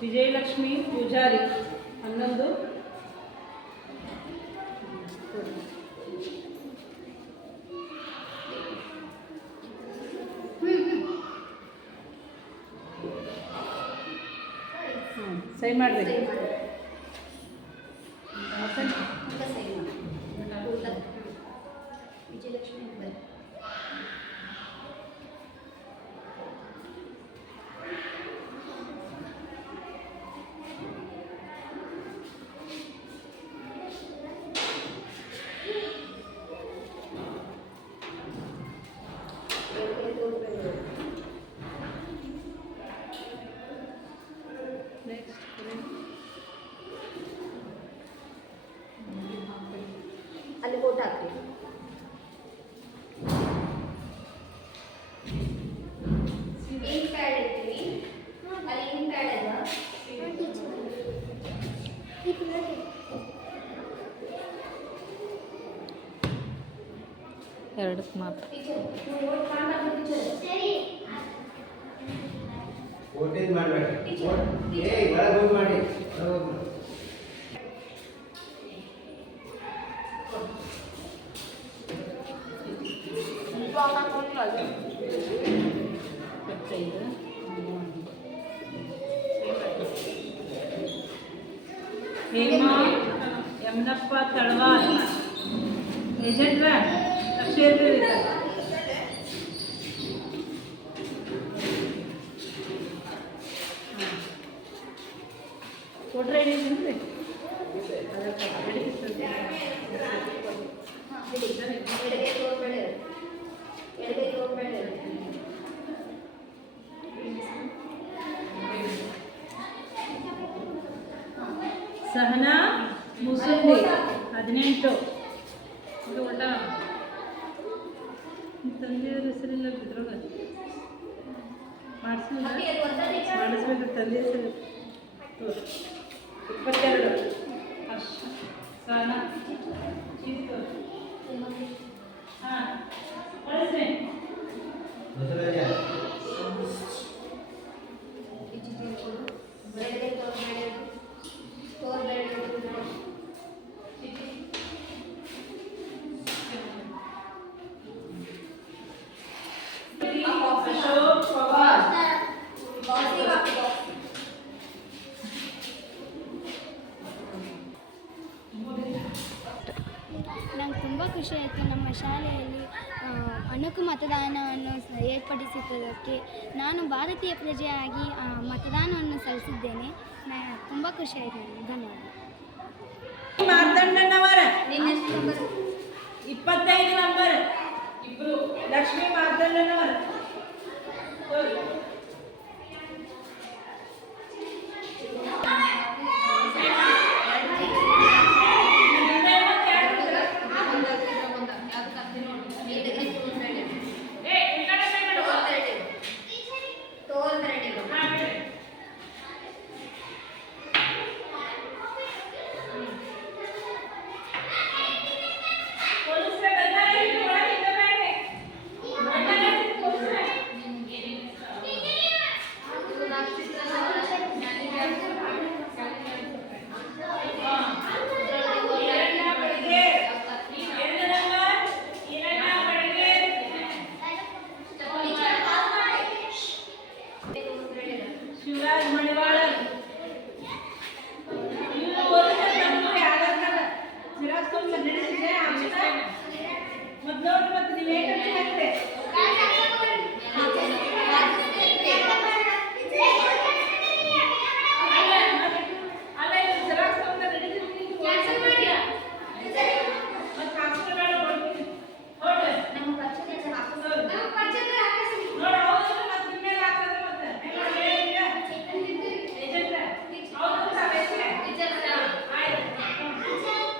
ವಿಜಯಲಕ್ಷ್ಮಿ ಪೂಜಾರಿ 11. ಸೈ ಮಾಡಬೇಕು. ವಿಜಯಲಕ್ಷ್ಮಿ ಅಲ್ಲಿ ಫೋಟೋ ಹಾಕ್ರಿ. ಇಂಕ್ ಪ್ಯಾಡ್ ಇರ್ತೀವಿ ಅಲ್ಲಿ ಇಂಕ್ ಪ್ಯಾಡ್ ಅಲ್ವಾ ಎರಡಕ್ಕೆ ಮಾತ್ರ ಓಟೇಜ್ ಮಾಡಬೇಡಿ. ಏಯ್ ಒಳಗೆ ಹೋಗಿ ಮಾಡಿ. ಹೇಮಾ ಯಮನಪ್ಪ ತಳವಾರ್ ಏಜೆಂಟ್ರ ಅಕ್ಷರ ಫೋಟೋ ರೆಡಿ ಇದೆಯೇನ್ರಿ? ಸಹನಾ ಮುಸುಂಡಿ 18. ಇದು ಒಟ್ಟ ತಂದೆಯವ್ರ ಹೆಸರಿಲ್ಲ ಬಿದ್ರೊಳಗೆ ಮಾಡಿಸ್ಬೇಕು. ತಂದೆ ಹೆಸರು 22. ಸಹನಾ ಹಾಂ ಕಳಿಸ್ರಿ. ನಂಗೆ ತುಂಬ ಖುಷಿ ಆಯಿತು. ನಮ್ಮ ಶಾಲೆಯಲ್ಲಿ ಅಣಕು ಮತದಾನವನ್ನು ಏರ್ಪಡಿಸಿದ್ದಕ್ಕೆ ನಾನು ಭಾರತೀಯ ಪ್ರಜೆಯಾಗಿ ಮತದಾನವನ್ನು ಸಲ್ಲಿಸಿದ್ದೇನೆ. ತುಂಬ ಖುಷಿ ಆಯಿತು ನನಗೆ. ಧನ್ಯವಾದ. ಮಾರ್ದಂಡನವರ 25 ನಂಬರ್ ಇಬ್ಬರು ಲಕ್ಷ್ಮೀ ಮಾರ್ದಂಡನವರ ಮತ್ತೆ